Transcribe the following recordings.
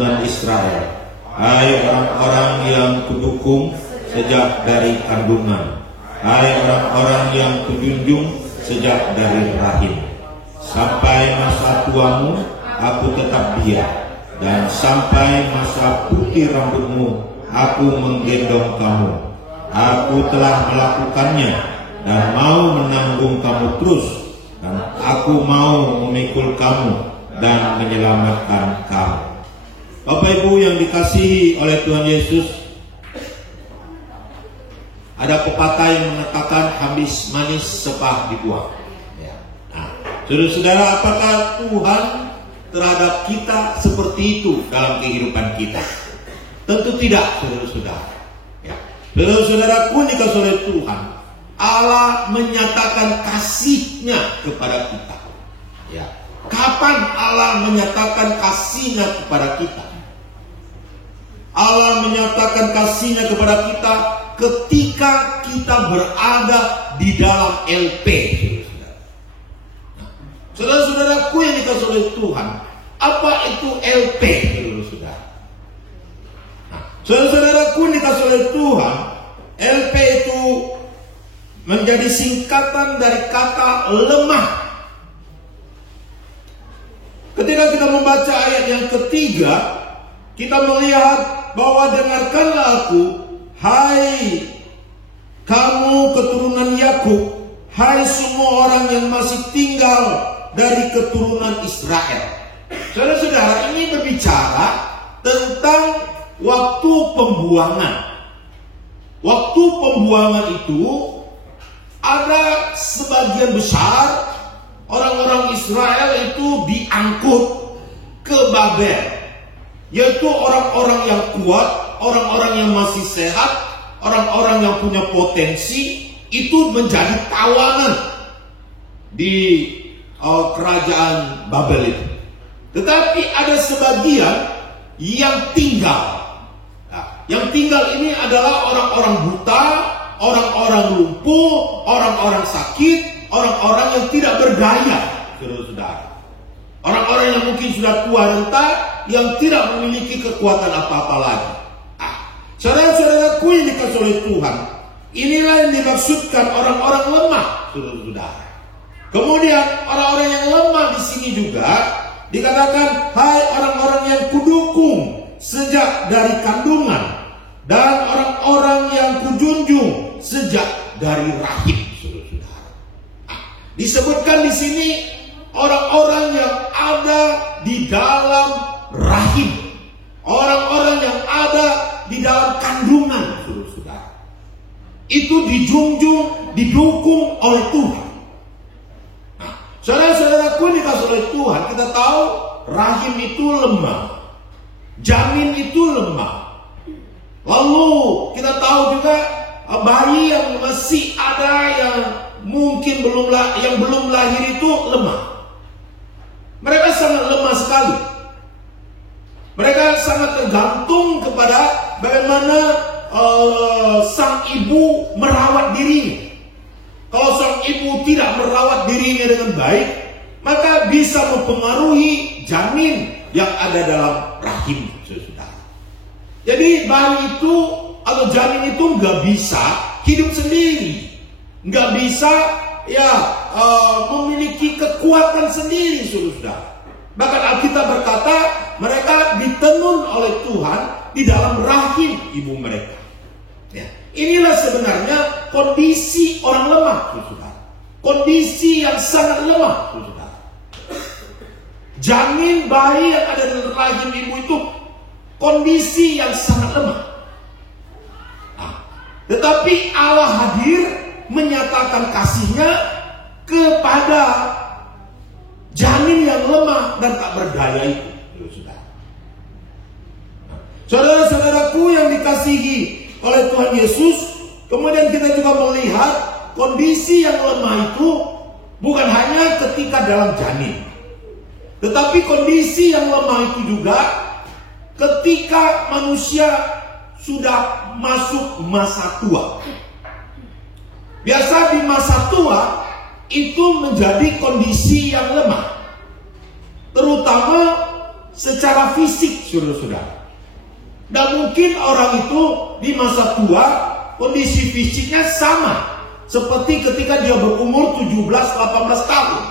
keturunan Israel, hai orang-orang yang kudukung sejak dari kandungan, hai orang-orang yang kujunjung sejak dari rahim. Sampai masa tuamu aku tetap dia, dan sampai masa putih rambutmu aku menggendong kamu. Aku telah melakukannya dan mau menanggung kamu terus, dan aku mau memikul kamu dan menyelamatkan kamu. Bapak Ibu yang dikasihi oleh Tuhan Yesus, ada pepatah yang mengatakan habis manis sepah dibuang. Nah, saudara-saudara, apakah Tuhan terhadap kita seperti itu dalam kehidupan kita? Tentu tidak, saudara-saudara. Saudara-saudaraku dikasihi oleh Tuhan, Allah menyatakan kasih-Nya kepada kita. Kapan Allah menyatakan kasih-Nya kepada kita? Allah menyatakan kasih-Nya kepada kita ketika kita berada di dalam LP. Saudara-saudaraku yang dikasihi oleh Tuhan, apa itu LP, saudara-saudara? Saudara-saudaraku yang dikasihi oleh Tuhan, LP itu menjadi singkatan dari kata lemah. Ketika kita membaca ayat yang ketiga, kita melihat bahwa dengarkanlah aku, hai kamu keturunan Yakub, hai semua orang yang masih tinggal dari keturunan Israel. Saudara-saudara, ini berbicara tentang waktu pembuangan. Waktu pembuangan itu ada sebagian besar orang-orang Israel itu diangkut ke Babel, yaitu orang-orang yang kuat, orang-orang yang masih sehat, orang-orang yang punya potensi, itu menjadi tawanan di kerajaan Babel itu. Tetapi ada sebagian yang tinggal. Yang tinggal ini adalah orang-orang buta, orang-orang lumpuh, orang-orang sakit, orang-orang yang tidak berdaya, saudara-saudara. Orang-orang yang mungkin sudah tua renta, yang tidak memiliki kekuatan apa-apa lagi. Saudara-saudaraku yang dikasihi oleh Tuhan, inilah yang dimaksudkan orang-orang lemah, saudara-saudara. Kemudian orang-orang yang lemah di sini juga dikatakan, hai orang-orang yang kudukung sejak dari kandungan, dan orang-orang yang kujunjung sejak dari rahim, saudara-saudara. Disebutkan di sini orang-orang yang ada di dalam rahim, orang-orang yang ada di dalam kandungan, saudara-saudara. Itu dijunjung, didukung oleh Tuhan. Saudara-saudaraku dikasihi oleh Tuhan, kita tahu rahim itu lemah, janin itu lemah. Lalu kita tahu juga bayi yang masih ada yang mungkin belum lahir itu lemah. Mereka sangat lemah sekali. Mereka sangat tergantung kepada bagaimana sang ibu merawat dirinya. Kalau sang ibu tidak merawat dirinya dengan baik, maka bisa mempengaruhi janin yang ada dalam rahim, saudara. Jadi bayi itu atau janin itu nggak bisa hidup sendiri, nggak bisa memiliki kekuatan sendiri, saudara. Bahkan Alkitab berkata mereka ditenun oleh Tuhan di dalam rahim ibu mereka. Inilah sebenarnya kondisi orang lemah, saudara. Kondisi yang sangat lemah, saudara. Janin bayi yang ada dalam rahim ibu itu kondisi yang sangat lemah. Tetapi Allah hadir menyatakan kasih-Nya kepada janin yang lemah dan tak berdaya itu, saudara. Saudara-saudaraku yang dikasihi oleh Tuhan Yesus, kemudian kita juga melihat kondisi yang lemah itu bukan hanya ketika dalam janin, tetapi kondisi yang lemah itu juga ketika manusia sudah masuk masa tua. Biasa di masa tua itu menjadi kondisi yang lemah, terutama secara fisik, saudara-saudara. Dan mungkin orang itu di masa tua kondisi fisiknya sama seperti ketika dia berumur 17-18 tahun.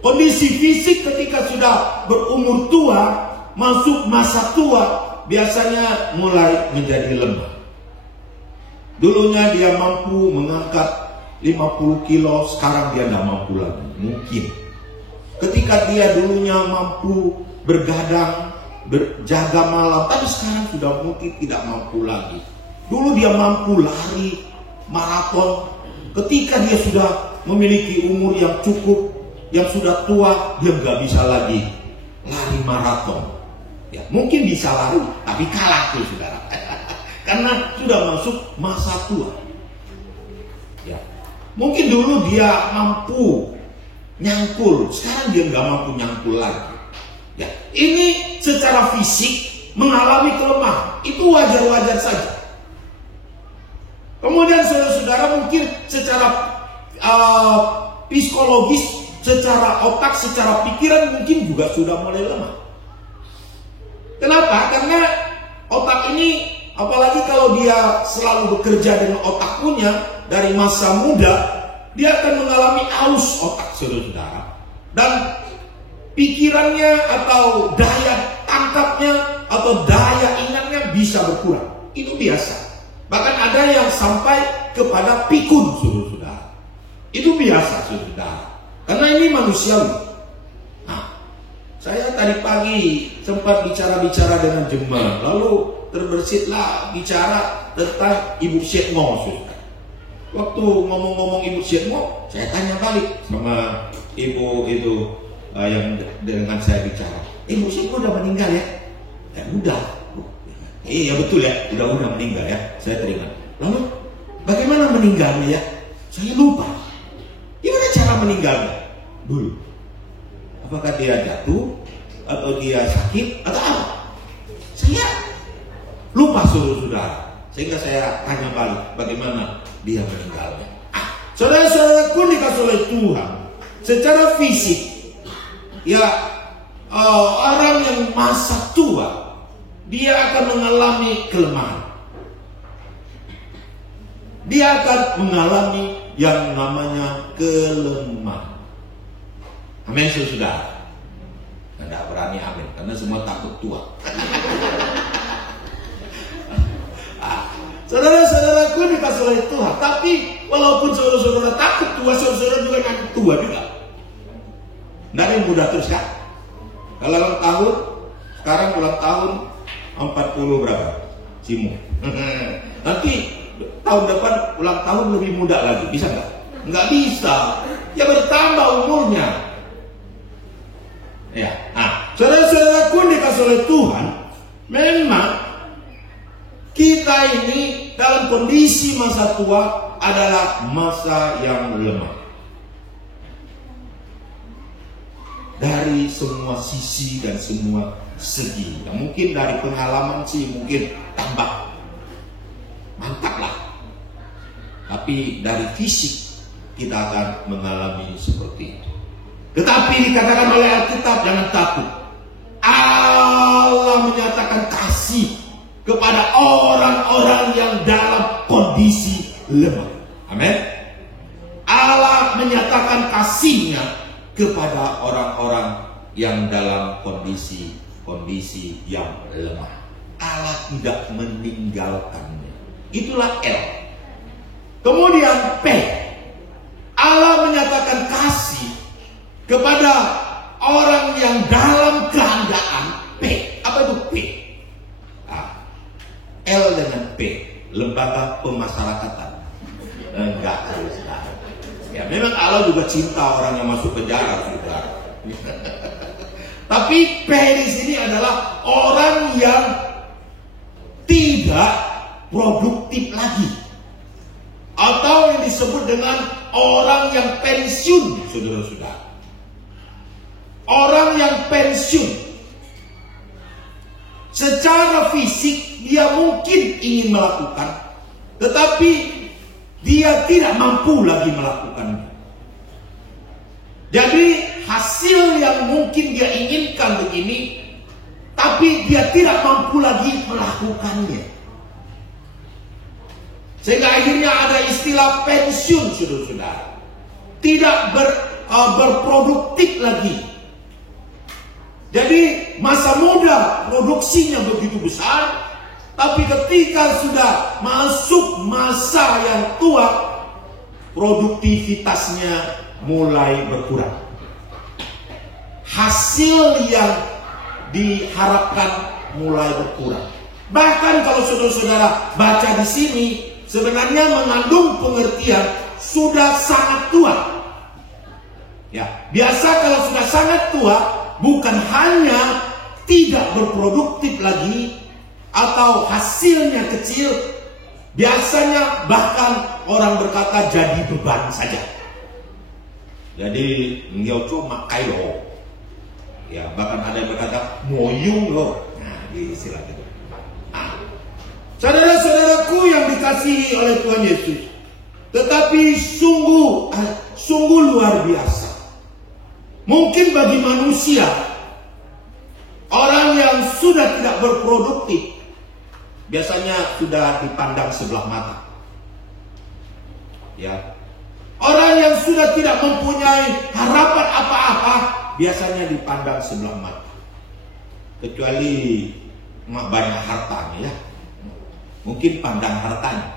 Kondisi fisik ketika sudah berumur tua, masuk masa tua, biasanya mulai menjadi lemah. Dulunya dia mampu mengangkat 50 kilo, sekarang dia tidak mampu lagi. Mungkin ketika dia dulunya mampu bergadang, berjaga malam, tapi sekarang sudah mungkin tidak mampu lagi. Dulu dia mampu lari maraton, ketika dia sudah memiliki umur yang cukup, yang sudah tua, dia nggak bisa lagi lari maraton. Ya, mungkin bisa lari, tapi kalah tuh saudara, karena sudah masuk masa tua. Ya, mungkin dulu dia mampu nyangkul, sekarang dia nggak mampu nyangkul lagi. Ya, ini secara fisik mengalami kelemahan, itu wajar-wajar saja. Kemudian saudara-saudara mungkin secara psikologis, secara otak, secara pikiran mungkin juga sudah mulai lemah. Kenapa? Karena otak ini, apalagi kalau dia selalu bekerja dengan otak punya dari masa muda, dia akan mengalami aus otak, saudara-saudara. Dan pikirannya atau daya tangkapnya atau daya ingatnya bisa berkurang. Itu biasa. Bahkan ada yang sampai kepada pikun, saudara-saudara. Itu biasa, saudara. Karena ini manusiawi. Nah, saya tadi pagi sempat bicara-bicara dengan jemaat, lalu terbersitlah bicara tentang Ibu Syedmo, saudara. Waktu ngomong-ngomong Ibu Syedmo, saya tanya balik sama ibu itu yang dengan saya bicara. Ibu Syedmo udah meninggal ya? Ya udah. Iya betul ya, udah meninggal ya. Saya teringat. Lalu bagaimana meninggalnya ya? Saya lupa. Gimana cara meninggalnya? Dulu. Apakah dia jatuh atau dia sakit atau apa? Saya lupa, saudara-saudara. Sehingga saya tanya balik bagaimana dia meninggalnya. Saudara-saudaraku dikasih oleh Tuhan, secara fisik ya, orang yang masa tua dia akan mengalami kelemahan. Dia akan mengalami yang namanya kelemahan. Amin, saudara. Tidak berani amin, karena semua takut tua. Saudara-saudaraku dikasih oleh Tuhan. Tapi walaupun saudara-saudara takut tua, saudara-saudara juga takut tua juga. Tidak ada yang muda terus kan? Kalau ulang tahun, sekarang ulang tahun 40 berapa? Simu. Nanti tahun depan ulang tahun lebih muda lagi, bisa nggak? Nggak bisa. Ya bertambah umurnya. Ya. Nah, saudara-saudaraku dikasih oleh Tuhan, memang kita ini dalam kondisi masa tua adalah masa yang lemah. Dari semua sisi dan semua segi. Ya, mungkin dari pengalaman sih mungkin tambah mantap lah. Tapi dari fisik kita akan mengalami seperti itu. Tetapi dikatakan oleh Alkitab, jangan takut. Allah menyatakan kasih kepada orang-orang yang dalam kondisi lemah. Amin. Allah menyatakan kasihnya kepada orang-orang yang dalam kondisi yang lemah. Allah tidak meninggalkannya. Itulah L. Kemudian P. Allah menyatakan kasih kepada orang yang dalam keadaan P. Apa itu P? L dengan P, lembaga pemasyarakatan. Enggak harus. Ya, memang Allah juga cinta orang yang masuk penjara, saudara. Tapi P di sini adalah orang yang tidak produktif lagi, atau yang disebut dengan orang yang pensiun, saudara-saudara. Orang yang pensiun, secara fisik dia mungkin ingin melakukan, tetapi dia tidak mampu lagi melakukannya. Jadi hasil yang yang mungkin dia inginkan begini, tapi dia tidak mampu lagi melakukannya. Sehingga akhirnya ada istilah pensiun, saudara-saudara. Tidak berproduktif lagi. Jadi masa muda produksinya begitu besar, tapi ketika sudah masuk masa yang tua, produktivitasnya mulai berkurang. Hasil yang diharapkan mulai berkurang. Bahkan kalau saudara-saudara baca di sini, sebenarnya mengandung pengertian sudah sangat tua. Ya, biasa kalau sudah sangat tua, bukan hanya tidak berproduktif lagi atau hasilnya kecil, biasanya bahkan orang berkata jadi beban saja. Jadi nggak cuma kayo, ya bahkan ada yang berkata moyung loh. Nah, istilah itu. Nah, saudara-saudaraku yang dikasihi oleh Tuhan Yesus, tetapi sungguh luar biasa. Mungkin bagi manusia, orang yang sudah tidak berproduktif biasanya sudah dipandang sebelah mata. Ya. Orang yang sudah tidak mempunyai harapan apa-apa biasanya dipandang sebelah mata. Kecuali banyak hartanya, ya. Mungkin pandang hartanya.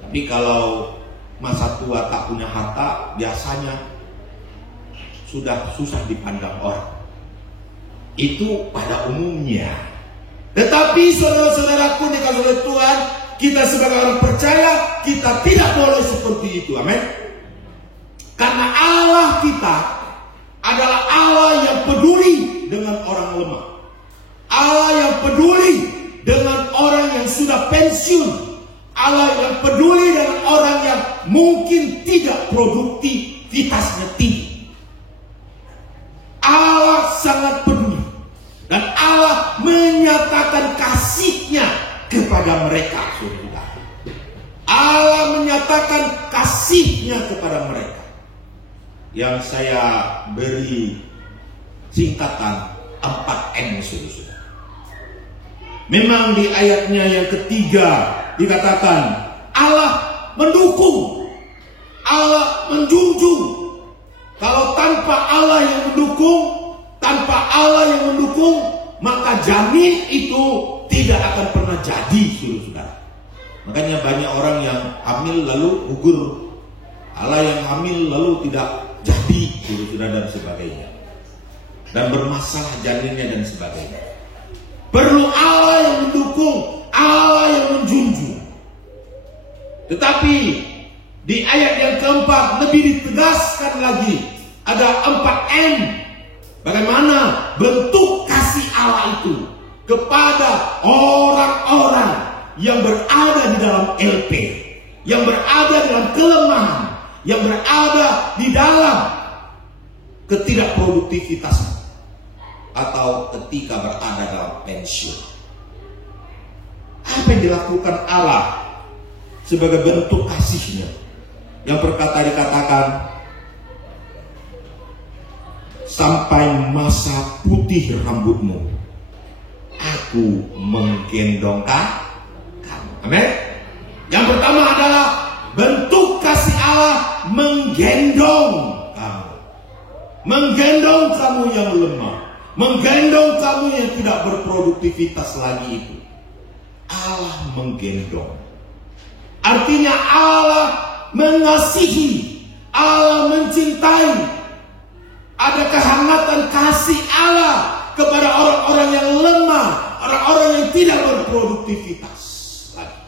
Tapi kalau masa tua tak punya harta, biasanya sudah susah dipandang orang. Itu pada umumnya. Tetapi saudara-saudaraku dikasihi oleh Tuhan, kita sebagai orang percaya, kita tidak boleh seperti itu. Amin. Karena Allah kita adalah Allah yang peduli dengan orang lemah. Allah yang peduli dengan orang yang sudah pensiun. Allah yang peduli dengan orang yang mungkin tidak produktivitasnya tinggi. Allah sangat peduli. Dan Allah menyatakan kasih-Nya kepada mereka. Allah menyatakan kasih-Nya kepada mereka. Yang saya beri singkatan 4M, saudara. Memang di ayatnya yang ketiga dikatakan Allah mendukung, Allah menjunjung. Kalau tanpa Allah yang mendukung, maka jamin itu tidak akan pernah jadi, saudara. Makanya banyak orang yang hamil lalu gugur, Allah yang hamil lalu tidak jadi, saudara, dan sebagainya, dan bermasalah janinnya dan sebagainya. Perlu Allah yang mendukung, Allah yang menjunjung. Tetapi di ayat yang keempat lebih ditegaskan lagi, ada 4M. Bagaimana bentuk kasih Allah itu kepada orang-orang yang berada di dalam LP, yang berada dalam kelemahan, yang berada di dalam ketidakproduktivitasan, atau ketika berada dalam pensiun. Apa yang dilakukan Allah sebagai bentuk kasih-Nya? Yang dikatakan sampai masa putih rambutmu, aku menggendong kamu. Amin. Yang pertama adalah bentuk kasih Allah menggendong kamu. Menggendong kamu yang lemah, menggendong kamu yang tidak berproduktivitas lagi itu. Allah menggendong. Artinya Allah mengasihi, Allah mencintai. Ada kehangatan kasih Allah kepada orang-orang yang lemah, orang-orang yang tidak berproduktivitas lagi.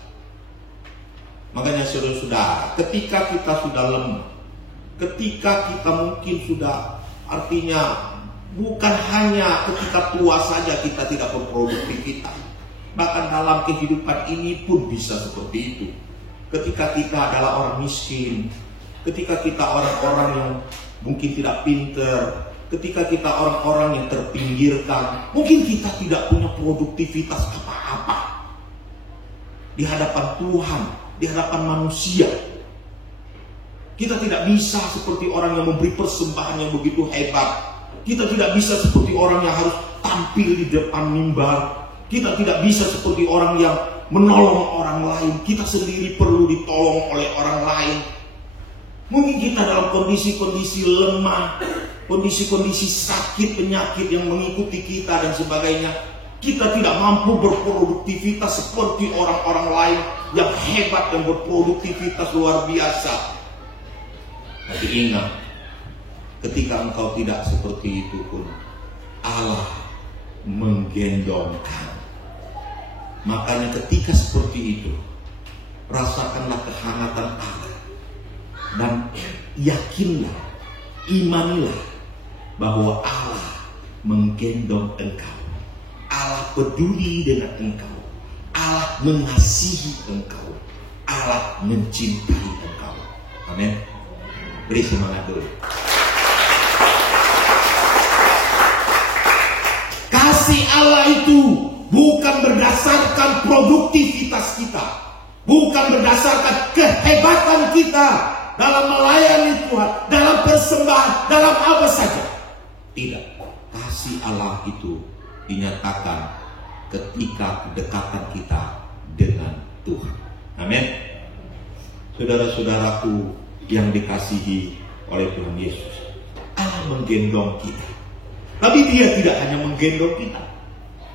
Makanya saudara-saudara, ketika kita sudah lemah, ketika kita mungkin sudah, artinya bukan hanya ketika tua saja kita tidak berproduktivitas, bahkan dalam kehidupan ini pun bisa seperti itu. Ketika kita adalah orang miskin, ketika kita orang-orang yang mungkin tidak pintar, ketika kita orang-orang yang terpinggirkan, mungkin kita tidak punya produktivitas apa-apa di hadapan Tuhan, di hadapan manusia. Kita tidak bisa seperti orang yang memberi persembahan yang begitu hebat. Kita tidak bisa seperti orang yang harus tampil di depan mimbar. Kita tidak bisa seperti orang yang menolong orang lain. Kita sendiri perlu ditolong oleh orang lain. Mungkin kita dalam kondisi-kondisi lemah, kondisi-kondisi sakit, penyakit yang mengikuti kita dan sebagainya. Kita tidak mampu berproduktivitas seperti orang-orang lain yang hebat dan berproduktivitas luar biasa. Tapi ingat, ketika engkau tidak seperti itu pun, Allah menggendongkan. Makanya ketika seperti itu, rasakanlah kehangatan Allah. Dan yakinlah, imanilah bahwa Allah menggendong engkau. Allah peduli dengan engkau. Allah mengasihi engkau. Allah mencintai engkau. Amin. Beri semangat dulu. Kasih Allah itu bukan berdasarkan produktivitas kita, bukan berdasarkan kehebatan kita dalam melayani Tuhan, dalam persembahan, dalam apa saja. Tidak. Kasih Allah itu dinyatakan ketika kedekatan kita dengan Tuhan. Amin. Saudara-saudaraku yang dikasihi oleh Tuhan Yesus, Allah menggendong kita. Tapi Dia tidak hanya menggendong kita,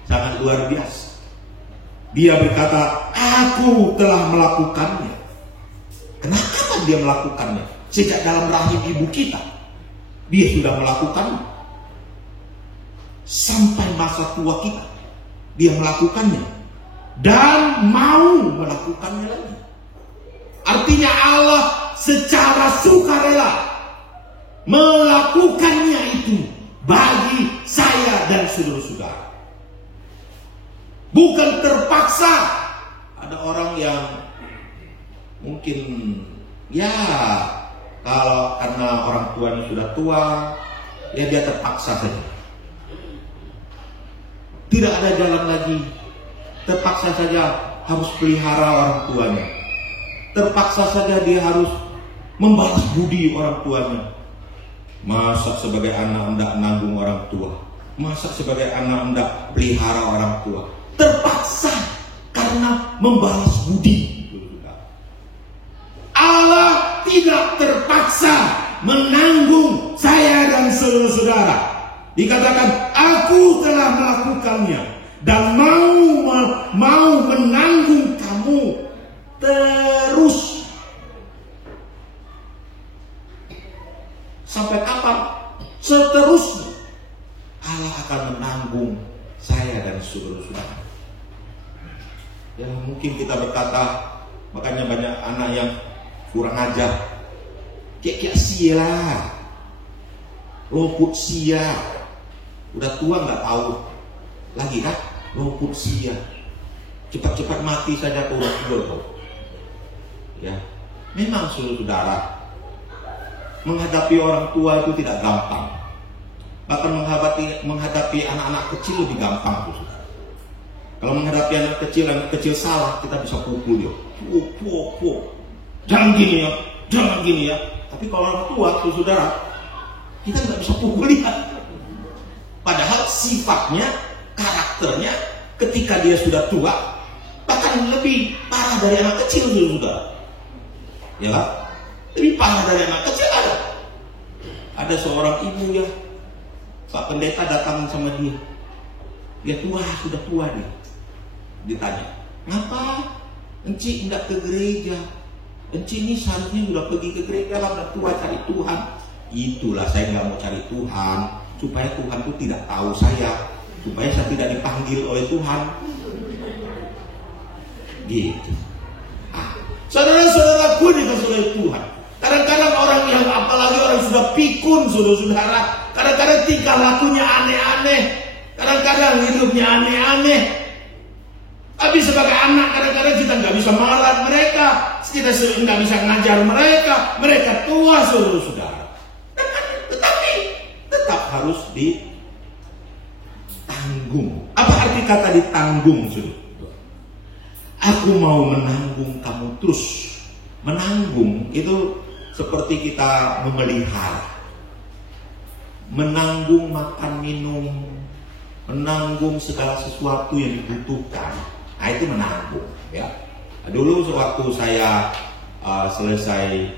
sangat luar biasa. Dia berkata, aku telah melakukannya. Kenapa Dia melakukannya? Sejak dalam rahim ibu kita, Dia sudah melakukannya. Sampai masa tua kita, Dia melakukannya. Dan mau melakukannya lagi. Artinya Allah secara sukarela melakukannya itu bagi saya dan saudara-saudara. Bukan terpaksa. Ada orang yang mungkin ya kalau karena orang tuanya sudah tua, ya dia terpaksa saja. Tidak ada jalan lagi. Terpaksa saja harus pelihara orang tuanya. Terpaksa saja dia harus membalas budi orang tuanya. Masa sebagai anak hendak nanggung orang tua? Masa sebagai anak hendak pelihara orang tua? Terpaksa karena membalas budi. Allah tidak terpaksa menanggung saya dan saudara-saudara. Dikatakan, aku telah melakukannya dan mau menanggung kamu terus. Sampai kapan? Seterusnya Allah akan menanggung saya dan saudara-saudara. Ya mungkin kita berkata, makanya banyak anak yang kurang ajar. Kayak sia, luput sia. Udah tua nggak tahu lagi kan? Luput sia. Cepat-cepat mati saja kalau udah tua. Ya, memang saudara, menghadapi orang tua itu tidak gampang. Bahkan menghadapi anak-anak kecil lebih gampang. Kalau menghadapi anak kecil salah, kita bisa pukul dia. Jangan gini ya. Tapi kalau orang tua, saudara, kita nggak bisa pukul dia. Padahal sifatnya, karakternya, ketika dia sudah tua, bahkan lebih parah dari anak kecil, saudara. Ya, lebih parah dari anak kecil ada. Ada seorang ibu ya, Pak Pendeta datang sama dia. Dia tua, sudah tua dia. Ditanya, ngapa Enci enggak ke gereja? Enci ini seharusnya sudah pergi ke gereja lah, udah tua cari Tuhan. Itulah saya nggak mau cari Tuhan, supaya Tuhan itu tidak tahu saya, supaya saya tidak dipanggil oleh Tuhan. Gitu. Saudara-saudaraku dikasih oleh Tuhan. Kadang-kadang orang yang, apalagi orang sudah pikun, saudara-saudara, kadang-kadang tingkah lakunya aneh-aneh, kadang-kadang hidupnya aneh-aneh. Tapi sebagai anak kadang-kadang kita nggak bisa marah mereka, kita nggak bisa ngajar mereka tua, saudara-saudara. Tetapi tetap harus ditanggung. Apa arti kata ditanggung, saudara? Aku mau menanggung kamu terus. Menanggung itu seperti kita memelihara. menanggung makan minum, menanggung segala sesuatu yang dibutuhkan. Nah, itu menanggung, ya. Dulu sewaktu saya selesai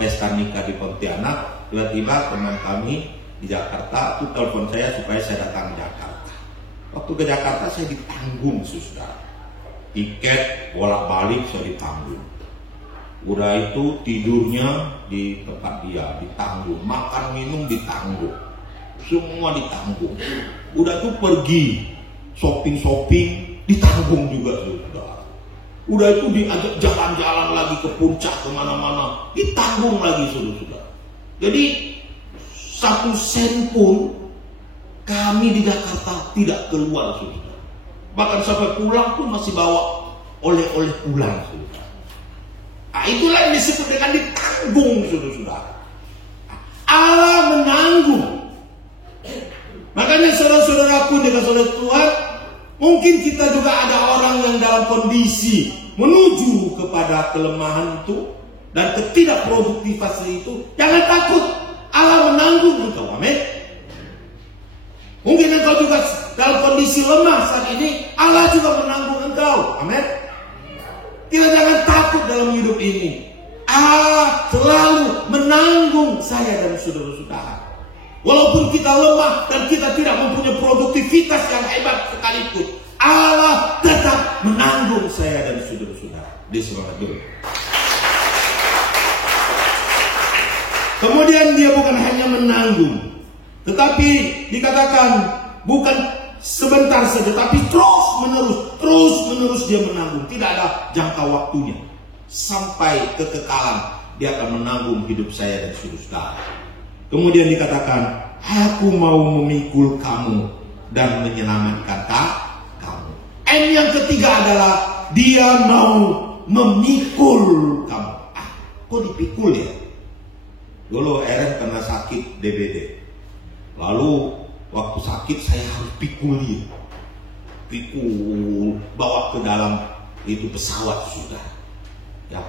pesta nikah di Pontianak, tiba-tiba teman kami di Jakarta itu telepon saya supaya saya datang ke Jakarta. Waktu ke Jakarta saya ditanggung, saudara. Tiket bolak-balik saya ditanggung. Udah itu tidurnya di tempat dia ditanggung, makan minum ditanggung, semua ditanggung. Udah tuh pergi shopping ditanggung juga, saudara. Udah itu diajak jalan-jalan lagi ke puncak kemana-mana, ditanggung lagi, saudara. Jadi 1 sen pun kami di Jakarta tidak keluar, saudara. Bahkan sampai pulang pun masih bawa oleh-oleh pulang, saudara. Nah, itulah yang disebut dengan ditanggung, saudara-saudara. Allah menanggung. Makanya saudara-saudaraku dikasih oleh Tuhan, mungkin kita juga ada orang yang dalam kondisi menuju kepada kelemahan itu dan ketidakproduktifan itu. Jangan takut, Allah menanggung engkau. Amin. Mungkin engkau juga dalam kondisi lemah saat ini, Allah juga menanggung engkau. Amin. Kita jangan takut dalam hidup ini. Allah selalu menanggung saya dan saudara-saudara. Walaupun kita lemah dan kita tidak mempunyai produktivitas yang hebat sekalipun, Allah tetap menanggung saya dan saudara-saudara. Disemangat dulu. Kemudian dia bukan hanya menanggung, tetapi dikatakan bukan sebentar saja, tapi terus menerus dia menanggung. Tidak ada jangka waktunya. Sampai kekekalan dia akan menanggung hidup saya dan saudara. Kemudian dikatakan, aku mau memikul kamu dan menyelamatkan kamu. M yang ketiga adalah dia mau memikul kamu. Kok dipikul ya? Dulu Eren pernah sakit DBD. Lalu waktu sakit saya harus pikul dia. Pikul, bawa ke dalam itu pesawat sudah. Ya.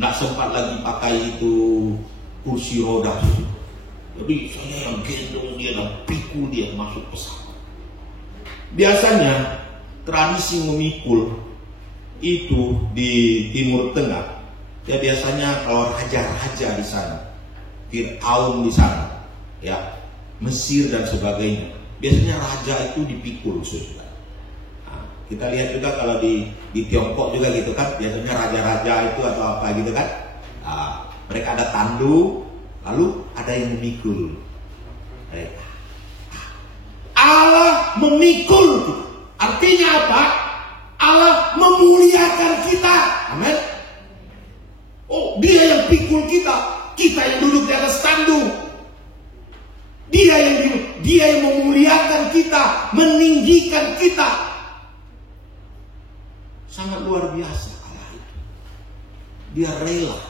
Nggak sempat lagi pakai itu kursi roda. Jadi saya yang gendong dia dan pikul dia masuk pesawat. Biasanya tradisi memikul itu di Timur Tengah, ya biasanya kalau raja-raja di sana, Fir'aun di sana, ya Mesir dan sebagainya, biasanya raja itu dipikul, saudara. Nah, kita lihat juga kalau di Tiongkok juga gitu kan, biasanya raja-raja itu atau apa gitu kan, nah, mereka ada tandu, lalu ada yang memikul. Allah memikul, artinya apa? Allah memuliakan kita. Amin. Oh, dia yang pikul kita yang duduk di atas tandu. Dia yang memuliakan kita, meninggikan kita. Sangat luar biasa Allah itu. Dia rela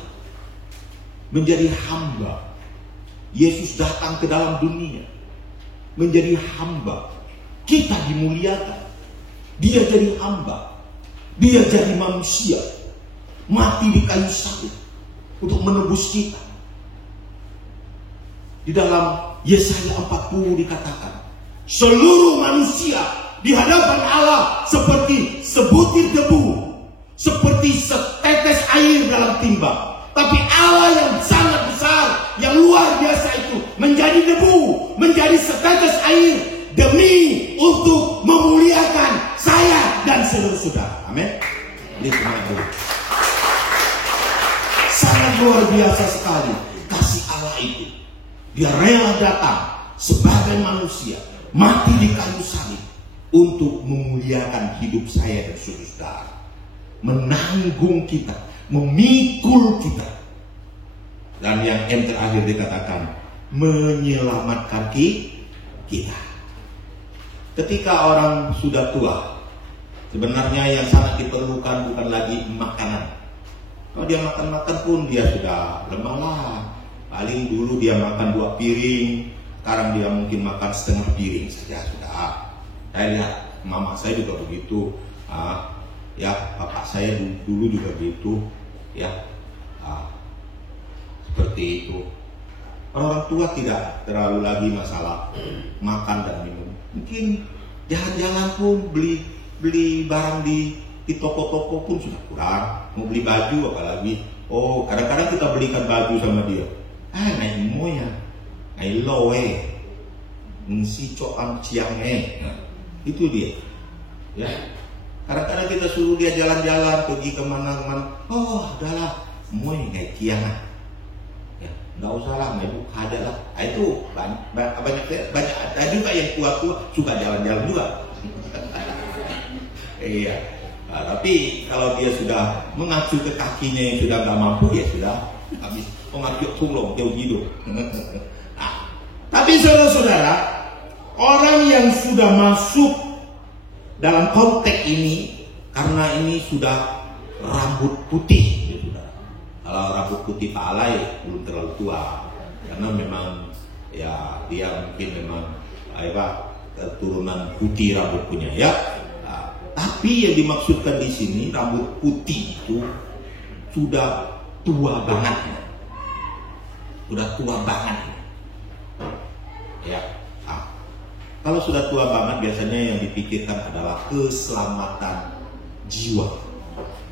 menjadi hamba. Yesus datang ke dalam dunia menjadi hamba. Kita dimuliakan. Dia jadi hamba. Dia jadi manusia. Mati di kayu salib untuk menebus kita. Di dalam Yesaya 40 dikatakan, seluruh manusia di hadapan Allah seperti sebutir debu, seperti setetes air dalam timba. Tapi Allah yang sangat besar, yang luar biasa itu menjadi debu, menjadi setetes air demi untuk memuliakan saya dan saudara-saudara. Amin. Lihat dulu. Sangat luar biasa sekali kasih Allah itu. Dia rela datang sebagai manusia, mati di kayu salib untuk memuliakan hidup saya dan saudara. Menanggung kita, memikul kita. Dan yang terakhir dikatakan menyelamatkan kita. Ketika orang sudah tua, sebenarnya yang sangat diperlukan bukan lagi makanan. Kalau dia makan-makan pun dia sudah lemah lah. Paling dulu dia makan 2 piring, sekarang dia mungkin makan setengah piring saja sudah. Saya lihat mama saya juga begitu. Ya, bapak saya dulu juga begitu. Ya, seperti itu. Orang-orang tua tidak terlalu lagi masalah makan dan minum. Mungkin jalan-jalan pun beli barang di toko-toko pun sudah kurang. Mau beli baju apalagi. Oh, kadang-kadang kita belikan baju sama dia. Ngai moya, ngai loe, si coam ciange. Itu dia. Ya. Kadang-kadang kita suruh dia jalan-jalan pergi kemana-kemana. Oh, udahlah, moy ngai kiang. Ya, nggak usah lah, ngai buka aja lah. Itu banyak ada juga yang tua-tua suka jalan-jalan juga. Iya. Nah, tapi kalau dia sudah mengacu ke kakinya yang sudah nggak mampu, ya sudah habis mengacu tulung jauh hidup. Nah, tapi saudara-saudara, orang yang sudah masuk dalam konteks ini, karena ini sudah rambut putih, ya sudah. Kalau rambut putih Pak Alay belum terlalu tua, karena memang ya dia mungkin memang keturunan putih rambut punya ya. Tapi yang dimaksudkan di sini rambut putih itu sudah tua banget, ya. Kalau sudah tua banget biasanya yang dipikirkan adalah keselamatan jiwa,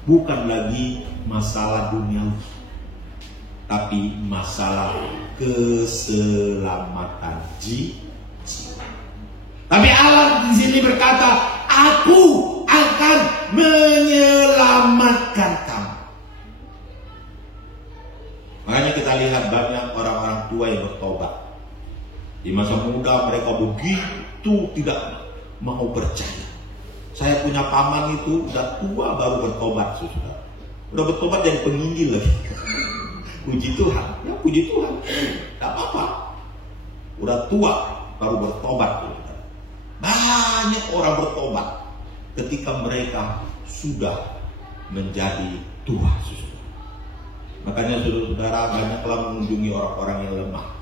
bukan lagi masalah duniawi, tapi masalah keselamatan jiwa. Tapi Allah di sini berkata, aku akan menyelamatkan kamu. Makanya kita lihat banyak orang-orang tua yang bertobat. Di masa muda mereka begitu tidak mau percaya. Saya punya paman itu udah tua baru bertobat, saudara. Udah bertobat jadi penginjil lagi. Puji Tuhan, ya puji Tuhan. Gak apa-apa. Udah tua baru bertobat, saudara. Banyak orang bertobat ketika mereka sudah menjadi tua, saudara. Makanya saudara-saudara banyaklah mengunjungi orang-orang yang lemah,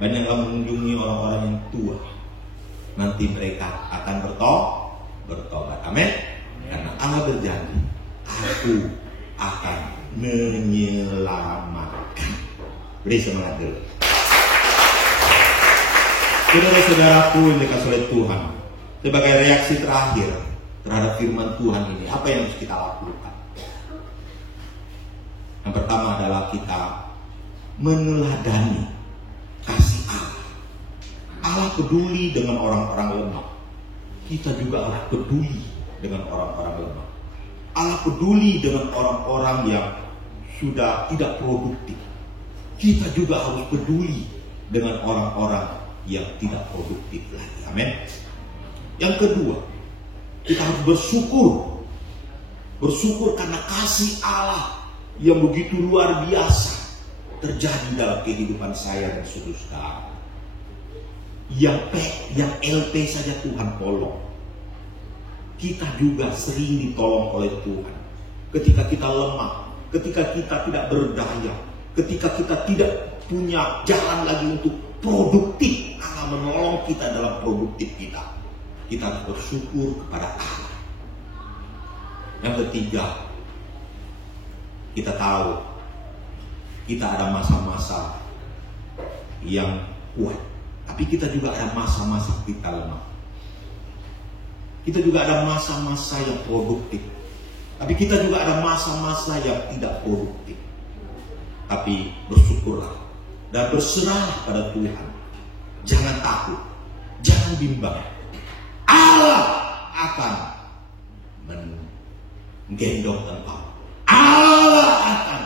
banyaklah mengunjungi orang-orang yang tua. Nanti mereka akan bertobat. Amin. Karena Allah berjanji, aku akan menyelamatkan. Beri semangat dulu. Saudara-saudaraku yang dikasihi oleh Tuhan, sebagai reaksi terakhir terhadap firman Tuhan ini, apa yang harus kita lakukan? Yang pertama adalah kita meneladani kasih Allah. Allah peduli dengan orang-orang lemah. Kita juga harus peduli dengan orang-orang lemah. Allah peduli dengan orang-orang yang sudah tidak produktif. Kita juga harus peduli dengan orang-orang yang tidak produktif lagi. Amin. Yang kedua, kita harus bersyukur karena kasih Allah yang begitu luar biasa terjadi dalam kehidupan saya dan saudara. Yang LP saja Tuhan tolong. Kita juga sering ditolong oleh Tuhan. Ketika kita lemah, ketika kita tidak berdaya, ketika kita tidak punya jalan lagi untuk produktif, Allah menolong kita dalam produktif kita. Kita harus bersyukur kepada Allah. Yang ketiga, kita tahu kita ada masa-masa yang kuat, tapi kita juga ada masa-masa kita lemah. Kita juga ada masa-masa yang produktif, tapi kita juga ada masa-masa yang tidak produktif. Tapi bersyukurlah dan berserah pada Tuhan. Jangan takut, jangan bimbang. Allah akan menggendong engkau. Allah akan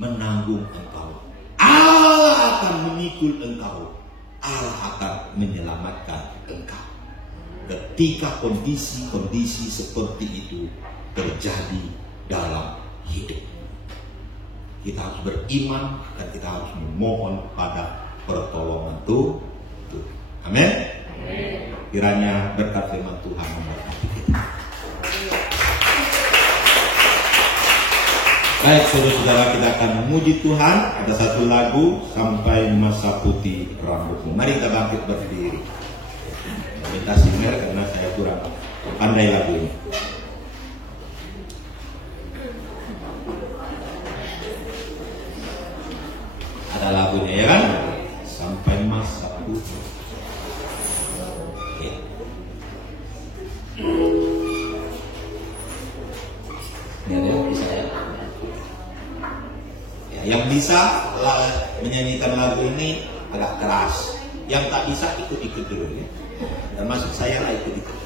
menanggung engkau. Allah akan memikul engkau. Allah akan menyelamatkan engkau. Ketika kondisi-kondisi seperti itu terjadi dalam hidup, kita harus beriman dan kita harus memohon pada pertolongan Tuhan. Amin. Kiranya berkat firman Tuhan memberkati kita. Baik, saudara-saudara, kita akan memuji Tuhan. Ada satu lagu, Sampai Masa Putih Rambutmu. Mari kita bangkit berdiri. Minta singer karena saya kurang pandai lagu ini. Ada lagunya, ya kan? Yang bisa menyanyikan lagu ini agak keras, yang tak bisa ikut-ikut dulu ya. Termasuk saya lah ikut-ikut.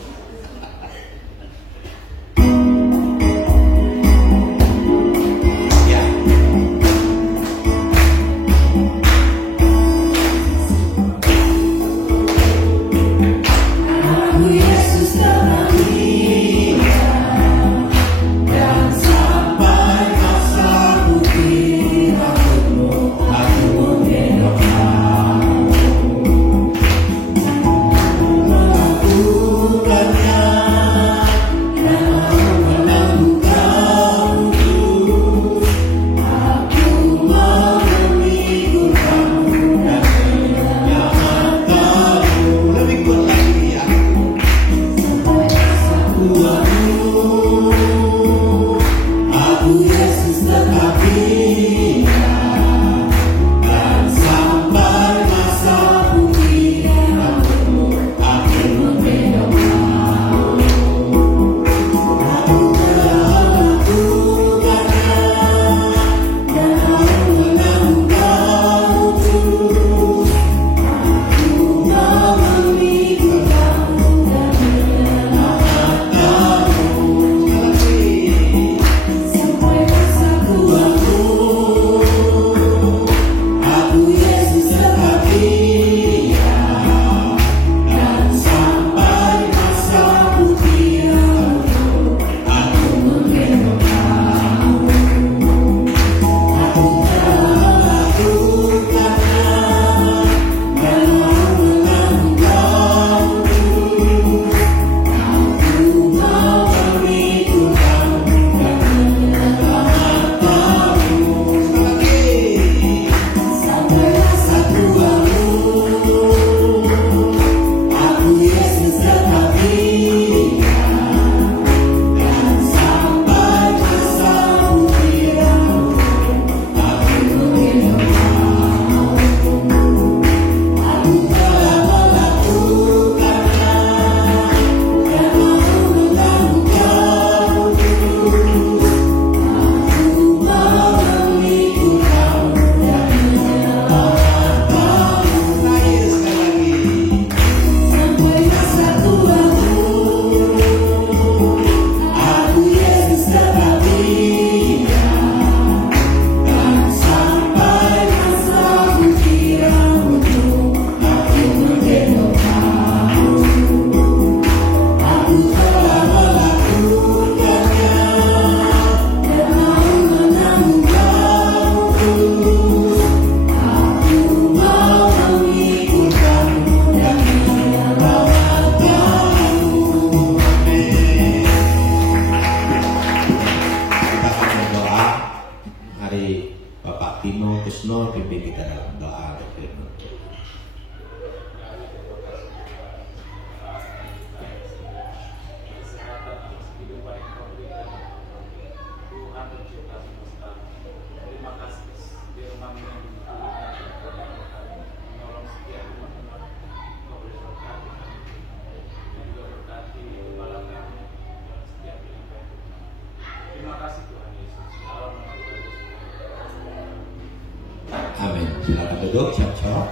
Amin. Silakan duduk, siap-siap.